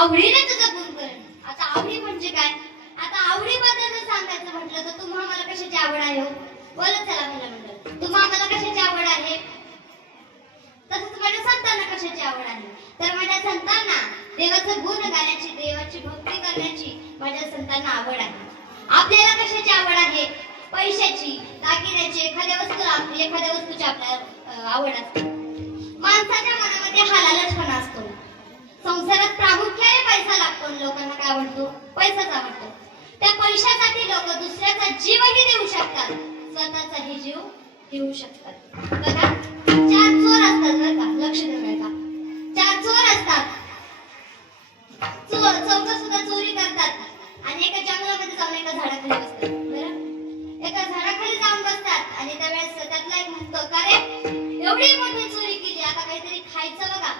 आवडीने तुझं गुण कर. आता आवडी म्हणजे काय? आता आवडीबद्दल सांगायचं म्हटलं तर तुम्हा मला कशाची आवड आहे? बोलत चला मला म्हणलं. तुम्हा मला कशाची आवड आहे? तसंच माझ्या संतांना कशाची आवड आहे? तर माझ्या संतांना देवाचं गुण गाण्याची, देवाची भक्ती करण्याची माझ्या संतांना आवड आहे. आपल्याला कशाची आवड आहे? पैशाची, दागिन्याची, एखाद्या वस्तूची आपल्याला आवड असते. माणसाच्या मनामध्ये हा लालचपणा असतो. संसारात प्रामुख्याने पैसा लागतो. लोकांना काय आवडतो? पैसाच आवडतो. त्या पैशासाठी लोक दुसऱ्याचा जीवही देऊ शकतात, स्वतःचाही जीव देऊ शकतात. बघा, 4 चोर असतात बरं का, लक्ष देऊ का? 4 चोर असतात. चौघ सुद्धा चोरी करतात आणि एका जंगलामध्ये जाऊन एका झाडाखाली बसतात. बरं, एका झाडाखाली जाऊन बसतात आणि त्यावेळेस त्यातला एक म्हणतो, का रे एवढी मोठी चोरी केली, आता काहीतरी खायचं बघा.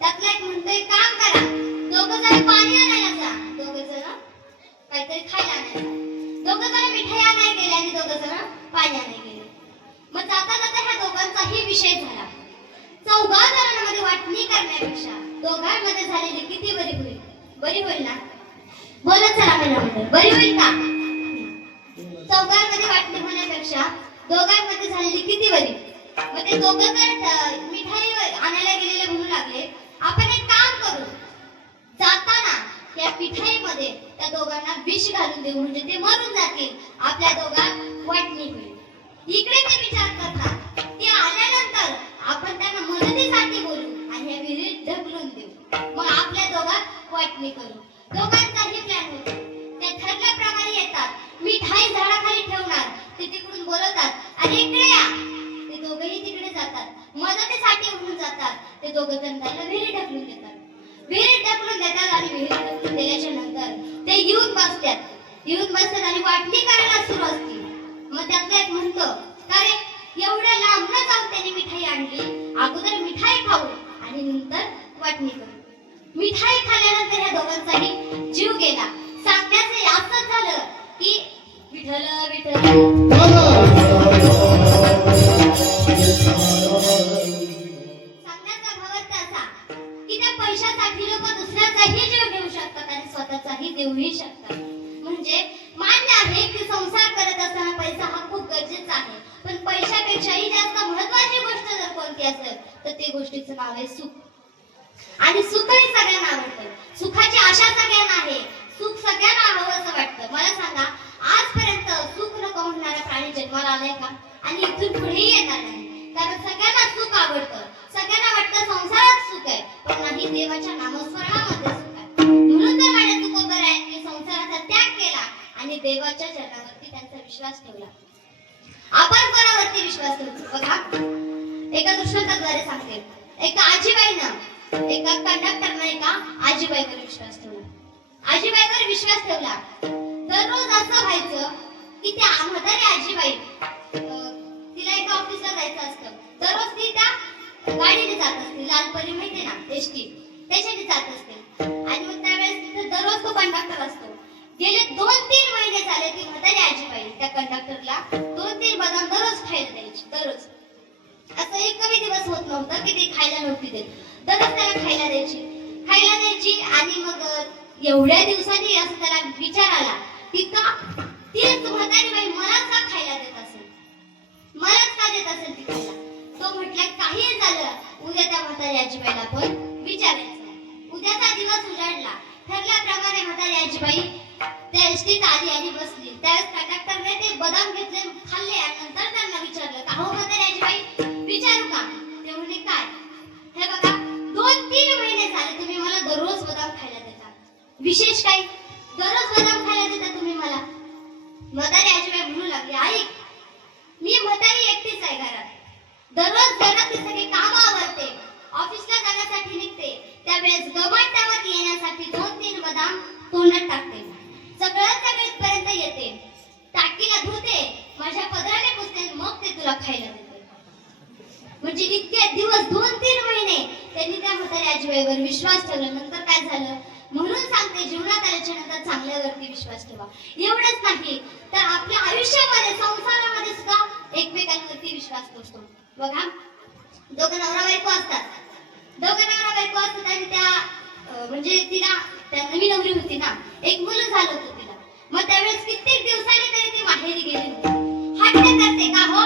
त्यातला एक म्हणतोय, काम करा, दोघं जण पाणी आणायला जा, दोघं जण काहीतरी खायला आणायला. दोघं जण मिठाई आणायला गेले आणि दोघं जण पाणी आणायला गेले. मग जाता जाता ह्या दोघांचाही विषय झाला. चौघा जणांमध्ये वाटणी करण्यापेक्षा दोघांमध्ये झालेली किती बरी होईल? बरी होईल ना? बोलत चला मला म्हणलं बरी होईल का? चौघांमध्ये वाटणी होण्यापेक्षा दोघांमध्ये झालेली किती बरी? मग ते दोघं तर मिठाई आणायला गेलेले म्हणू लागले, आपण एक काम करू, जाताना त्या मिठाईमध्ये त्या दोघांना विष घालून देऊ, म्हणजे ते मरून जातील, आपल्या दोघांत वाटणी होईल. इकडे ते विचार करतात, ते आल्यानंतर आपण त्यांना मदतीसाठी बोलू आणि या विहिरीत ढकलून देऊ, मग आपल्या दोघांत वाटणी करू. दोघांचाही प्लॅन होतो. ते ठरल्याप्रमाणे येतात, मिठाई झाडाखाली ठेवणार, ते तिकडून बोलवतात, अरे इकडे या. ते दोघेही तिकडे जातात, मदतीसाठी उठून जातात. ते दोघं जण त्याला विहिरीत ढकलून देतात. विहिरीत ढकलून देतात आणि विहिरीत ढकलून दिल्याच्या नंतर ते येऊन बसतात आणि वाटणी करायला सुरू असते. मग त्यातलं एक म्हणतो, का रे एवढ्या लांब न जाऊन त्याने मिठाई आणली, अगोदर मिठाई खाऊ आणि नंतर वाटणी करू. मिठाई खाल्ल्यानंतर या दोघांचाही जीव गेला. सांगण्याचं असंच झालं की विठ्ठल विठ्ठल. सांगण्याचा भावार्थ असा की त्या पैशासाठी लोक दुसऱ्याचाही जीव घेऊ शकतात आणि स्वतःचाही देऊही शकतात. म्हणजे मान्य आहे की संसार करत असताना पैसा हा खूप गरजेचा आहे, पण पैशापेक्षाही जास्त महत्त्वाची गोष्ट जर कोणती असेल तर ते गोष्टीचं नाव आहे सुख. आणि सुखही सगळ्यांना आवडतं, सुखाची आशा सगळ्यांना आहे, सुख सगळ्यांना हवं असं वाटतं. मला सांगा, आजपर्यंत सुख नको म्हणणारा प्राणी जन्माला आलाय का? आणि इथून पुढेही येणार नाही. कारण सगळ्यांना सुख आवडतं, सगळ्यांना वाटतं संसारात सुख आहे, पण नाही देवाच्या नामस्मरणामध्ये सुख आहे. म्हणून तर माझ्या तुकोबरायांनी संसाराचा त्याग केला आणि देवाच्या जगावरती त्यांचा विश्वास ठेवला. आपण कोणावरती विश्वास ठेवतो? बघा, एका दृष्टांताद्वारे सांगते. एका आजीबाईनं एका कंडक्टरनं एका आजीबाईवर विश्वास ठेवला. आजीबाईवर विश्वास ठेवला. दररोज असं व्हायचं की त्या म्हातारी आजीबाई, तिला एका ऑफिसला जायचं असतं, दररोज ती त्या गाडीने जात असते, लालपरी माहिती ना एसटी, त्याच्याने जात असते. आणि मग त्यावेळेस तिथे दररोज तो कंडक्टर असतो. गेले 2-3 महिने झाले ती म्हातारी आजीबाई त्या कंडक्टरला 2-3 बदाम दररोज खायला द्यायची. दररोज असं एकही दिवस होत नव्हतं की ती खायला नव्हती देत. दररोज त्याला खायला द्यायची. आणि मग एवढ्या दिवसांनी असं त्याला विचार आला की का तीच म्हातारी बाई मलाच का खायला देत असेल, मलाच का देत असेल ती खायला. तो म्हटला काही झालं, उद्या त्या म्हातारी आजीबाईला आपण विचारायचं. उद्याचा दिवस उजाडला. ठरल्याप्रमाणे म्हातारी आजीबाई त्या एसटीत आली आणि बसली. त्यावेळेस कंडक्टरने ते बदाम घेतले, खाल्ले आणि नंतर त्यांना विचारलं, का हो म्हातारी आजीबाई, विचारू का? ते म्हणे काय? हे बघा, 2-3 महिने झाले तुम्ही मला दररोज बदाम खायला देता, विशेष काही? दररोज बदाम खायला देता तुम्ही मला. म्हातारी आजीबाई म्हणू लागली, ऐक, मी म्हातारी एकटीच आहे घरात. दररोज घरातली सगळी कामं आवरते, ऑफिसला जाण्यासाठी निघते, त्यावेळेस गमट येण्यासाठी 2-3 बदाम तोंडात टाकते, सगळं इथपर्यंत येते, टाकीला धुते, माझ्या पदराने पुसते, मग ते तुला खायला देते. म्हणजे इतके दिवस 2-3 महिने त्यांनी त्या म्हातारी आजीबाईवर विश्वास ठेवला. नंतर काय झालं? म्हणून सांगते, जीवनात आल्याच्या नंतर चांगल्यावरती विश्वास ठेवा. एवढंच नाही तर आपल्या आयुष्यामध्ये, संसारामध्ये सुद्धा एकमेकांवरती विश्वास ठेवतो. बघा, दोघं नवरा बायको असतात आणि त्या म्हणजे तिला त्या नवीन नवरी होती ना, एक मुलं झालं होतं तिला. मग त्यावेळेस कित्येक दिवसांनी तरी ती माहेरी गेली. हट्ट करते, का हो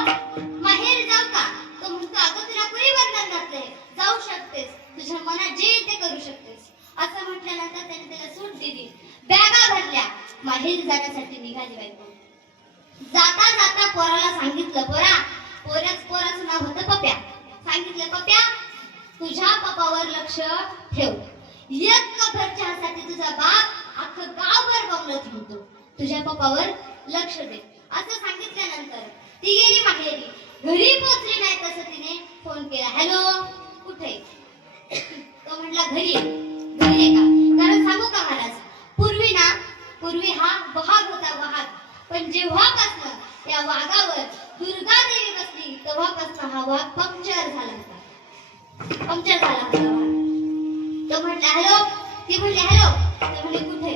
माहेर जाऊ का? तो म्हणतो, अगं तुला कुणी बंधन घातलंय, जाऊ शकतेस, तुझ्या मनात जे ते करू शकतेस. असं म्हटल्यानंतर त्याने त्याला सूट दिली. बॅगा भरल्या, माहेरी जाण्यासाठी निघाली बायको. जाता जाता पोराला सांगितलं, पोराचं नाव होतं पप्या. सांगितलं, पप्या, तुझ्या पप्पावर लक्ष ठेव. एक कप चहासाठी तुझा बाप अख्खं गावभर बोंबलत होतो, तुझ्या पप्पावर लक्ष दे. असं सांगितल्यानंतर ती गेली माहेरी. घरी पोहोचली नाही तसं तिने फोन केला, हॅलो कुठे? तो म्हटला घरी आहे का? कारण सांगू का महाराज, पूर्वी हा वाघ होता, वाघ. पण जेव्हापासून त्या वाघावर दुर्गा देवी बसली तेव्हापासून हा वाघ पंक्चर झाला होता. तो म्हटला हॅलो. ती म्हटली हॅलो. तो म्हणे कुठे?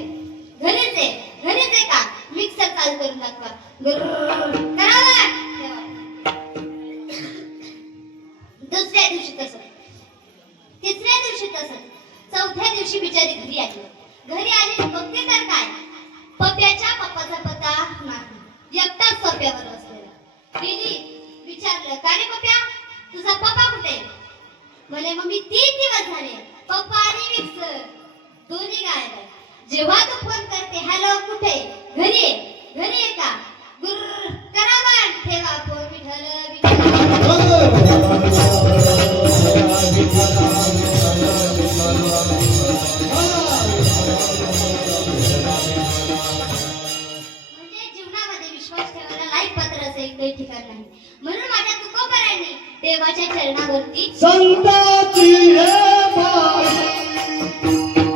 घरीच आहे. घरीच आहे का? मिक्सर चालू करून दाखवा. करावा. दुसऱ्या दिवशी तसं, तिसऱ्या दिवशी तसं, चौथ्या दिवशी बिचारी घरी आली. घरी आली बघते तर काय, पप्याच्या पप्पाचा पत्ता नाही, एकटाच सोप्यावर बसलेला. गेली, विचारलं, का रे पप्या, तुझा पप्पा कुठे? म्हणे मग मी 3 दिवस झाले, पप्पा आणि मिक्सर दोन्ही गायब आहे. जेव्हा तू फोन करते, हॅलो कुठे? घरी आहे. घरी आहे का? गुर्र करावा. ठेवा फोन. म्हणजे जीवनामध्ये विश्वास ठेवायला लाईक पत्र असेल काही ठिकाण नाही. म्हणून माझ्या तुकोबरांनी देवाच्या चरणावरती संताची हे बाई, संताची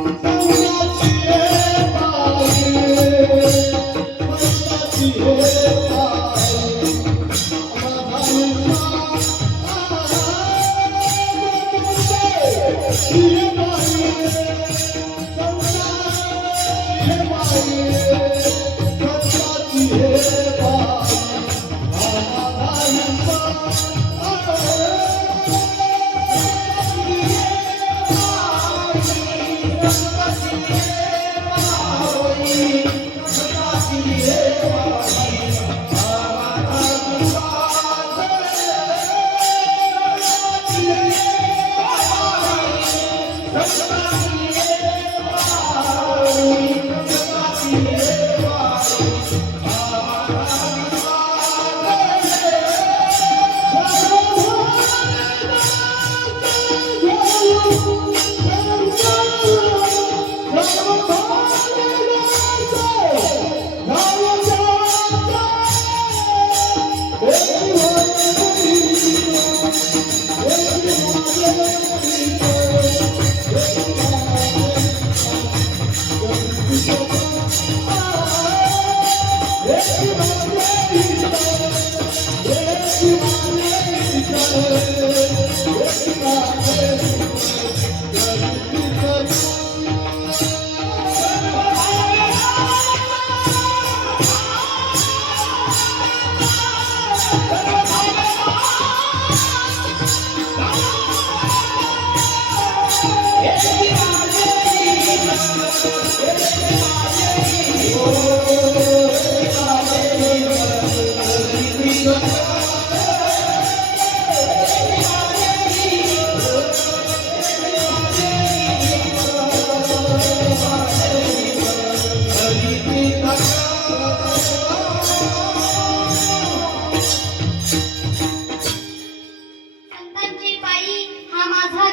हे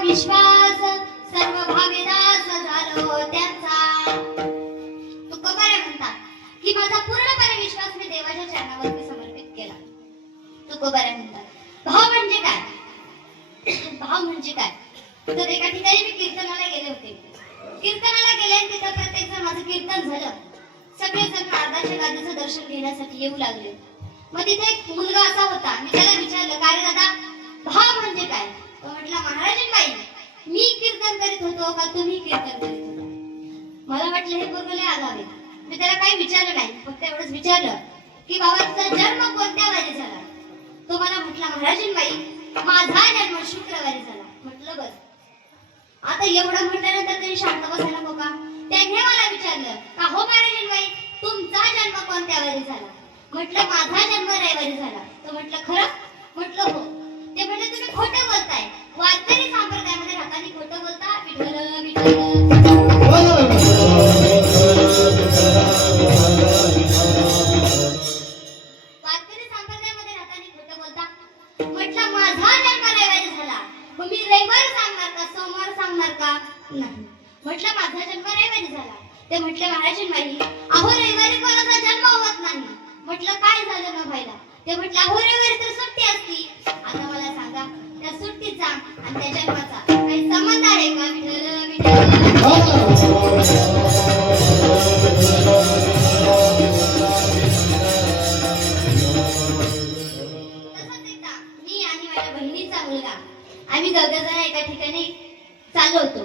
विश्वास सर्व भावेदास झालो त्यांचा. तुकोबारे म्हणतात की माझा पूर्णपणे विश्वास मी देवाच्या चरणावरती समर्पित केला. तुकोबारे म्हणतात भाव म्हणजे काय? भाव म्हणजे काय? तर एका ठिकाणी मी कीर्तनाला गेले होते. कीर्तनाला गेले आणि तिथं प्रत्येक जण माझं कीर्तन झालं. सगळेजण नारदाच्या गादीचं दर्शन घेण्यासाठी येऊ लागले. मग तिथे एक मुलगा असा होता. मी त्याला विचारलं, का रे दादा, भाव म्हणजे काय? तो म्हटला, महाराजांबाई, मी कीर्तन करीत होतो का तुम्ही कीर्तन करीत होता? मला वाटलं हे पोरगं लय आगाव आहे. मी त्याला काही विचारलं नाही, फक्त एवढंच विचारलं की बाबा तुझा जन्म कोणत्या वारी झाला? तो मला म्हटला, महाराजांबाई, माझा जन्म शुक्रवारी झाला. म्हटलं बस. आता एवढं म्हटल्यानंतर तरी शांत बसायला नको का? त्याने मला विचारलं, का हो महाराजांबाई, तुमचा जन्म कोणत्या वारी झाला? म्हटलं माझा जन्म रविवारी झाला. तो म्हटलं खरं? म्हटलं हो. ते म्हटले तुम्ही खोटं बोलताय. वारकरी संप्रदायामध्ये राहताना खोटं बोलता. विठ्ठल विठ्ठल. वारकरी संप्रदायामध्ये राहताना खोटं बोलता. म्हटलं माझा जन्म रविवारी झाला. मग मी रविवार सांगणार का सोमवार सांगणार का? नाही. म्हटलं माझा जन्म रविवारी झाला. ते म्हटले, महाराजांबाई, अहो रविवारी कोणाचा जन्म होत नाही. म्हटलं काय झालं ना व्हायला? ते म्हटलं, अहो रविवारी तर सुट्टी असती. आता मला सांगा, त्या सुट्टीचा आणि त्या जन्माचा काही संबंध आहे का? विठ्ठल विठ्ठल. तसंच एकदा मी आणि माझ्या बहिणीचा मुलगा आम्ही दोघंजण एका ठिकाणी चाललो होतो.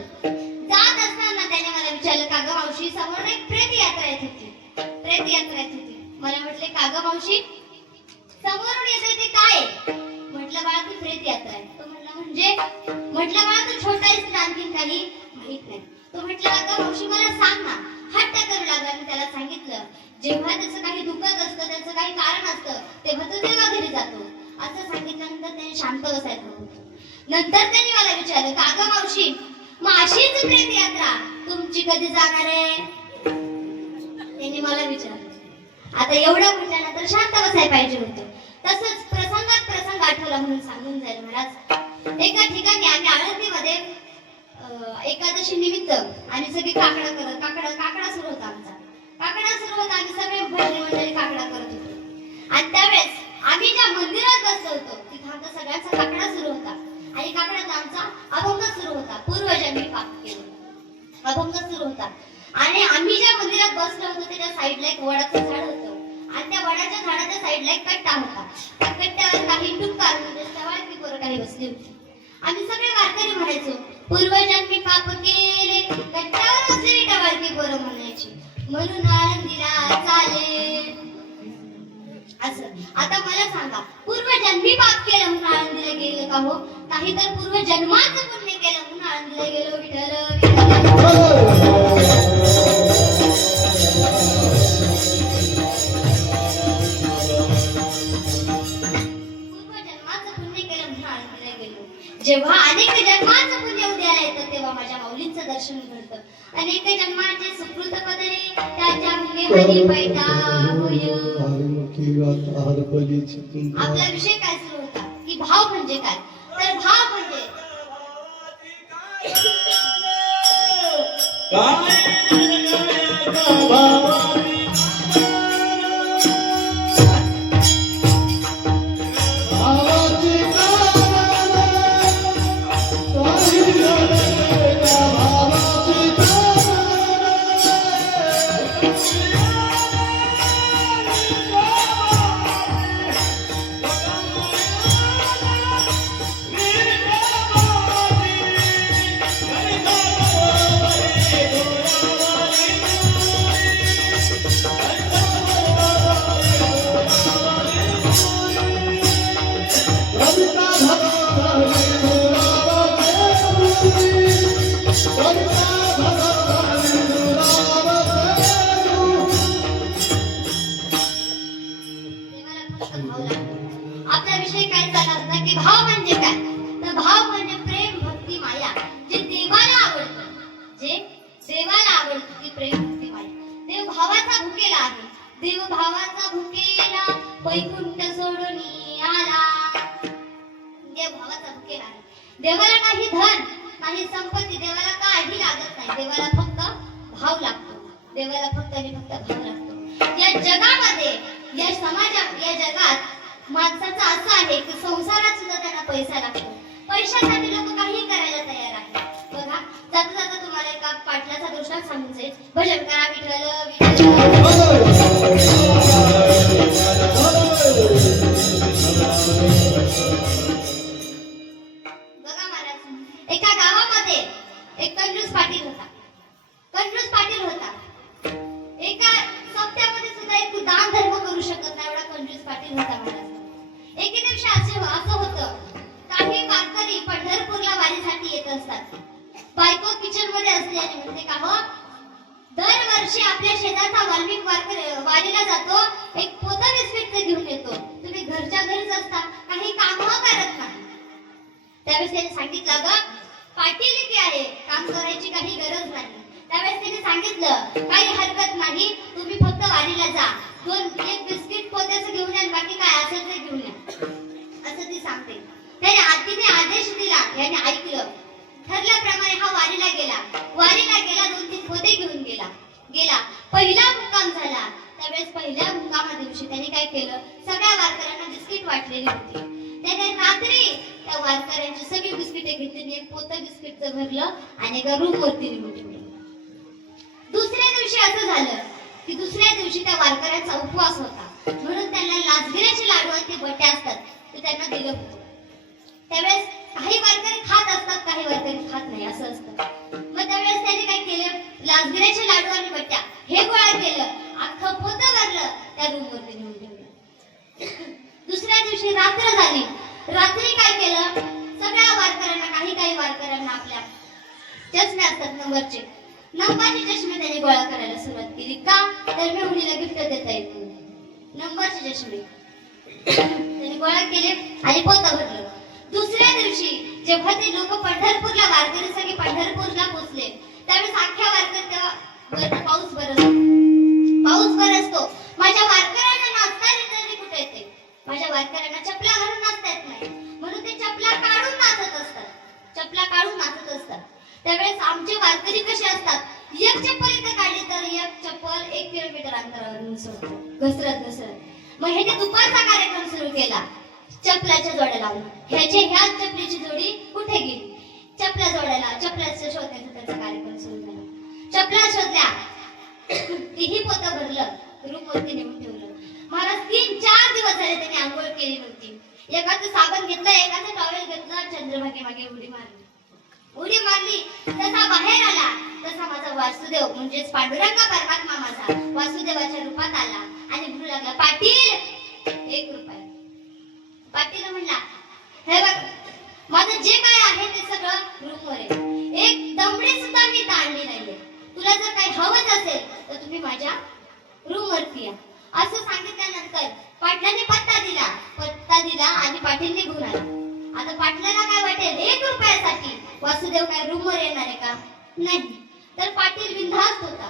जात असताना त्याने मला विचारलं, का ग मावशी, समोर एक प्रेत यात्रा येत होती. प्रेत यात्रेत होती. मला म्हटले का ग मावशी, समोरून येते ते काय आहे? म्हटलं बाळा ती प्रेत यात्रा आहे. तो म्हटला म्हणजे? म्हटलं बाळा तू छोटा आहेस तुला आणखीन काही माहित नाही. तो म्हटला अगं मावशी मला सांग ना. हट्ट करू लागला. मी त्याला सांगितलं जेव्हा त्याचं काही दुखत असतं, त्याचं काही कारण असतं, तेव्हा तो देवाघरी जातो. असं सांगितल्यानंतर त्याने शांत बसायला होतं. नंतर त्यांनी मला विचारलं का ग मावशी, मग अशीच प्रेत यात्रा तुमची कधी जाणार आहे? त्यांनी मला विचारलं. आता एवढं म्हटल्यानंतर शांत बसायला पाहिजे होतं. तसंच प्रसंगात प्रसंग आठवला म्हणून सांगून जाईल महाराज. एका ठिकाणी आम्ही आळंदीमध्ये एकादशी निमित्त आम्ही सगळी काकडा सुरू होता आमचा. काकडा सुरू होता. आम्ही सगळे भजनी मंडळी काकडा करत होतो. आणि त्यावेळेस आम्ही ज्या मंदिरात बसलो होतो तिथं आमचा सगळ्यांचा काकडा सुरू होता. आणि काकड्यात आमचा अभंग सुरू होता. पूर्वजांनी पाप केलं अभंग सुरू होता. आणि आम्ही ज्या मंदिरात बसलो होतो त्याच्या साईडला एक वडाचं झाड होतं. आणि त्या वडाच्या झाडाच्या साईडला एक कट्टा होता. त्या कट्ट्यावर काही टुक्कार म्हणजे टवाळकी पोरं काही बसली होती. आम्ही सगळे वारकरी म्हणायचो पूर्वजांनी पाप केले, कट्ट्यावर बसलेली टवाळकी पोरं म्हणायची, म्हणून आळंदीला चालेल असं. आता मला सांगा पूर्वजन्मी पाप केलं म्हणून आळंदीला गेलं का हो? काही तर पूर्वजन्माचं पुण्य केलं म्हणून आळंदीला गेलो. विठ्ठल जेव्हा अनेक जन्माचं पुण्य उद्याला येतं तेव्हा माझ्या माऊलींचं दर्शन घडतं. अनेक जन्माचे सुकृत पदरे त्याच्या मुखे हरी पैठा होय. आपला विषय काय सुरू होता की भाव म्हणजे काय? तर भाव म्हणजे आपला विषय काय चालला होता की भाव म्हणजे काय? तर भाव म्हणजे प्रेम भक्ती माया जे देवाला आवडतं, जे देवाला आवडतं ती प्रेम भक्ती माया. देव भावाचा भुकेला आहे. देव भावाचा भुकेला वैकुंठ सोडून आला. देव भावाचा भुकेला आहे. देवाला काही धन काही संपत्ती देवाला काही लागत नाही. देवाला फक्त भाव लागतो. देवाला फक्त आणि फक्त भाव लागतो. या जगामध्ये या समाजात या जगात माणसाचं असं आहे की संसारात सुद्धा त्यांना पैसा लागतो. पैशासाठी लोक काही करायला तयार आहेत. बघा जाता जाता तुम्हाला एका पाटलाचा दृष्टांत सांगून जाईल. भजन करा विठ्ठल बघा महाराज, एका गावामध्ये एक कंजूस पाटील होता. कंजूस पाटील होता. एका सप्त्यामध्ये सुद्धा एक दान धर्म करू शकत नाही एवढा कंजूस पाटील होता महाराज. एके दिवशी असं होतं काही वारकरी पंढरपूरला वारीसाठी येत असतात. बायको किचन मध्ये असते आणि म्हणते का हो दरवर्षी आपल्या शेजारचा वाल्मिक वारीला जातो, एक पोतं बिस्किटचं घेऊन येतो. तुम्ही घरच्या घरीच असता काही काम करत नाही. त्यावेळेस त्याने सांगितलं ग पाटील की आहे काम करायची काही गरज नाही. त्यावेळेस त्याने सांगितलं काही हरकत नाही, तुम्ही फक्त वारीला जा, एक बिस्किट पोत्याचं घेऊन या, बाकी काय असेल ते घेऊन या असं ती सांगते. त्याने आतीने आदेश दिला, याने ऐकलं. ठरल्याप्रमाणे हा वारीला गेला. 2-3 पोते घेऊन गेला. पहिला मुक्काम झाला. त्यावेळेस पहिल्या मुक्कामा दिवशी त्याने काय केलं, सगळ्या वारकऱ्यांना बिस्किट वाटलेली होती. त्याने रात्री त्या वारकऱ्यांची सगळी बिस्किटे घेतली, एक पोतं बिस्किटचं भरलं आणि एका रूम वरती नेऊन ठेवलं. दुसऱ्या दिवशी असं झालं की दुसऱ्या दिवशी त्या वारकऱ्यांचा उपवास होता, म्हणून त्यांना लाचगिऱ्याचे लाडू आणि ते बट्टे असतात ते त्यांना दिलं होतं. त्यावेळेस काही वारकरी खात असतात, काही वारकरी खात नाही असं असतं. मग त्यावेळेस त्यांनी काय केलं, लाचगिऱ्याचे लाडू आणि बट्ट्या हे गोळा केलं. अख्खं जेवढं पोतं भरलं त्या रूमवरती नेऊन ठेवलं. दुसऱ्या दिवशी रात्र झाली. रात्री काय केलं, सगळ्या वारकऱ्यांना, काही वारकऱ्यांना आपल्या चष्मे असतात नंबरचे, नंबरचे चष्मे त्यांनी गोळा करायला सुरुवात केली. का तर मेहुणीला गिफ्ट देता येत नंबरचे चष्मे त्यांनी गोळा केले आणि पोतं भरलं. दुसऱ्या दिवशी जेव्हा ते लोक पंढरपूरला, वारकरी सगळे पंढरपूरला पोहोचले, त्यावेळेस अख्ख्या वारकरी तेव्हा पाऊस बरसतो. माझ्या वारकऱ्यांना नाचता तरी कुठे येते, माझ्या वारकऱ्यांना चपला घालून नाचता येत नाही, म्हणून ते चपला काढून नाचत असतात. त्यावेळेस आमचे वारकरी कसे असतात, एक चप्पल इथं काढली तर एक चप्पल 1 किलोमीटर अंतरावर सोडतात घसरत. मग ह्याने दुपारचा कार्यक्रम सुरू केला, चपलाच्या जोड्या लावून. ह्या चपलीची जोडी कुठे गेली, चपला जोडायला, चपलाच्या शोधण्याचा त्याचा कार्यक्रम सुरू झाला. चपला शोधल्या, तीही पोतं भरलं, रूमवरती नेऊन ठेवलं. महाराज 3-4 दिवस झाले त्यांनी आंघोळ केली नव्हती. एकाचं साबण घेतलं, एकाचं टॉवेल घेतलं, चंद्रभागे मागे उडी मारली. तसा बाहेर आला तसा माझा वासुदेव म्हणजेच पांडुरंग परमात्मा माझा वासुदेवाच्या रूपात आला आणि म्हणू लागला, पाटील 1 रुपया. पाटील म्हणला, हे बघ, माझं जे काय आहे ते सगळं रूमवर आहे, एक दमडी सुद्धा मी ताणली नाहीये, तुला जर काही हवंच असेल तर तुम्ही माझ्या रूमवरती या. असं सांगितल्यानंतर पाटलाने पत्ता दिला आणि पाटील निघून आला. आता पाटलाला काय वाटेल, 1 रुपयासाठी वासुदेव काय रूमवर येणार आहे का, नाही. तर पाटील बिनधास्त होता.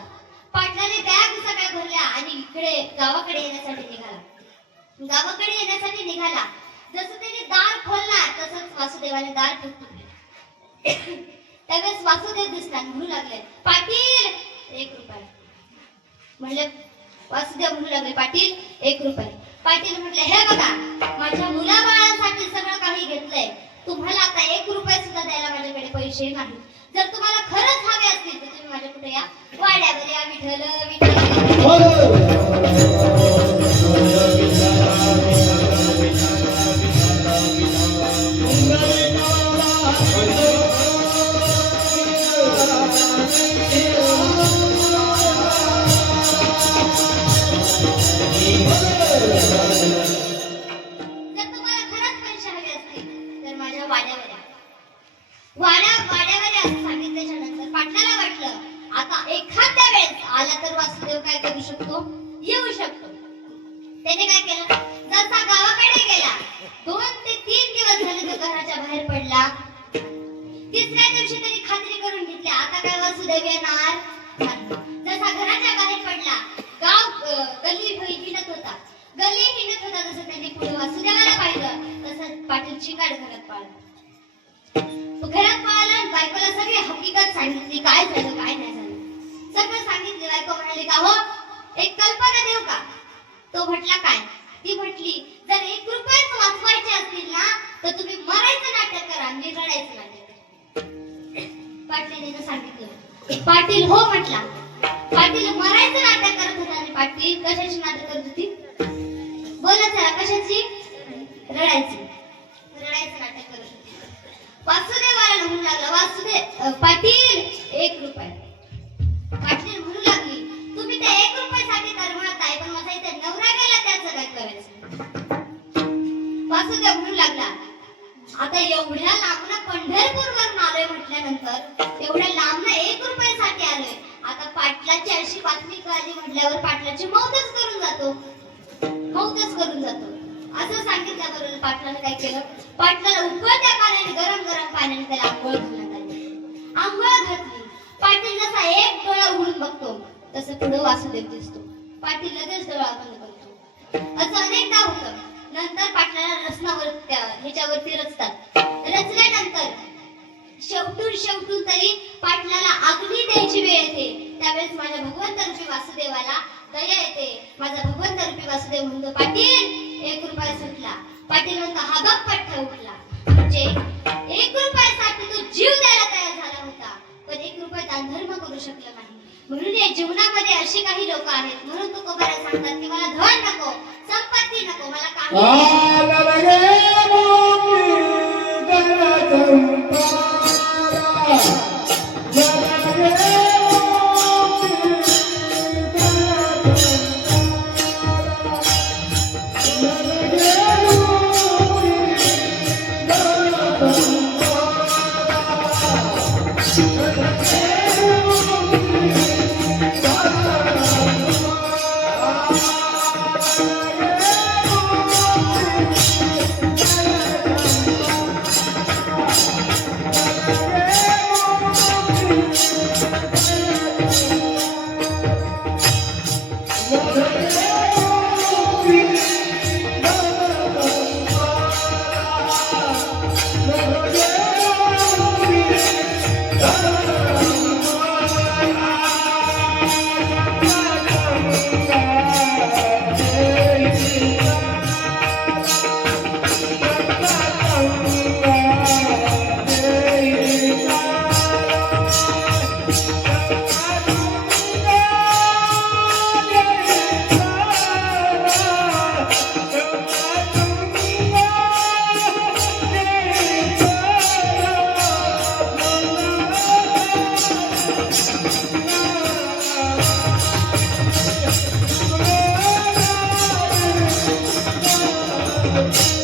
पाटलाने बॅग सगळ्या भरल्या आणि इकडे गावाकडे येण्यासाठी निघाला. जसं त्याने दार खोलणार तसंच वासुदेवाने दार ठोकले. त्यावेळेस वासुदेव दिसला, म्हणू लागले, पाटील 1 रुपया. म्हणले, वासुदेव म्हणू लागले, पाटील 1 रुपया. पाटील म्हटले, हे बघा, माझ्या मुलाबाळांसाठी सगळं काही घेतलंय, तुम्हाला आता 1 रुपया सुद्धा द्यायला माझ्याकडे पैसे नाही. जर तुम्हाला खरंच हवे असतील तर तुम्ही माझ्या कुठे या, वाड्यावर या. वाड्यावर असं सांगितल्याच्या नंतर पाटलाला वाटलं, आता एखाद्या वेळेस आला तर वासुदेव काय करू शकतो, येऊ शकतो. त्याने काय केलं, जसा गावाकडे गेला, 2 ते 3 दिवस झाले तो घराच्या बाहेर पडला. तिसऱ्या दिवशी त्यांनी खात्री करून घेतली, आता काय वासुदेव येणार नाही. जसा घराच्या बाहेर पडला, गल्ली हिंडत होता. जसं त्यांनी पुढे वासुदेवाला पाहिलं तसं पाटील चिकाड घरात पळाला. बायकोला सगळी हकीकत सांगितली, काय झालं काय नाही झालं सगळं सांगितलं. बायको म्हणाली, का हो, एक कल्पना देऊ का. तो म्हटला, काय. ती म्हटली, जर 1 रुपयाच वाचवायचे असतील ना तर तुम्ही मरायचं नाटक करा, मी रडायचं नाटक करा. पाटलीने सांगितलं. पाटील हो म्हटला. पाटील मरायचं नाटक करत होता आणि पाटील कशाची नाटक करत होती, बोला चला, कशाची, रडायचं नाटक करत होती. वासुदेवाला म्हणू लागला, पाटील 1 रुपया. पाटील म्हणू लागली, तुम्ही त्या 1 रुपयासाठी तर म्हणत आहे, पण माझा इथे नवरा गेला, त्याचं काय करायचं. वासुदेव म्हणू लागला, आता एवढ्या लांबनं पंढरपूरवरून आलोय म्हटल्यानंतर, एवढ्या लांबनं 1 रुपयासाठी आलोय, आता पाटलाची अशी बातमी कळली म्हटल्यावर पाटलाची मौतच करून जातो. असं सांगितल्याबरोबर पाटलाने काय केलं, पाटलाला उकळत्या पाण्याने, गरम पाण्याने त्याला आंघोळ घातली. पाटील जसा एक डोळा उघडून बघतो तसं पुढे वासुदेव दिसतो. पाटील लगेच डोळा बंद करतो. असं अनेकदा होतं. नंतर पाटलाला रचनावर ह्याच्यावरती रचल्यानंतर शेवटून तरी पाटलाला अग्नी द्यायची वेळ येते. त्यावेळेस माझ्या भगवंत रूपी वासुदेवाला दया येते. माझा भगवंत रूपी वासुदेव म्हणतो, पाटील 1 रुपया सुटला. पाटील म्हणतो, हा बघ पट्टा उठला. म्हणजे 1 रुपयासाठी तो जीव द्यायला तयार झाला होता, पण 1 रुपया दानधर्म करू शकला नाही. म्हणून या जीवनामध्ये असे काही लोक आहेत. म्हणून तुकोबारा सांगतात की मला धन नको, संपत्ती नको, मला काही बाई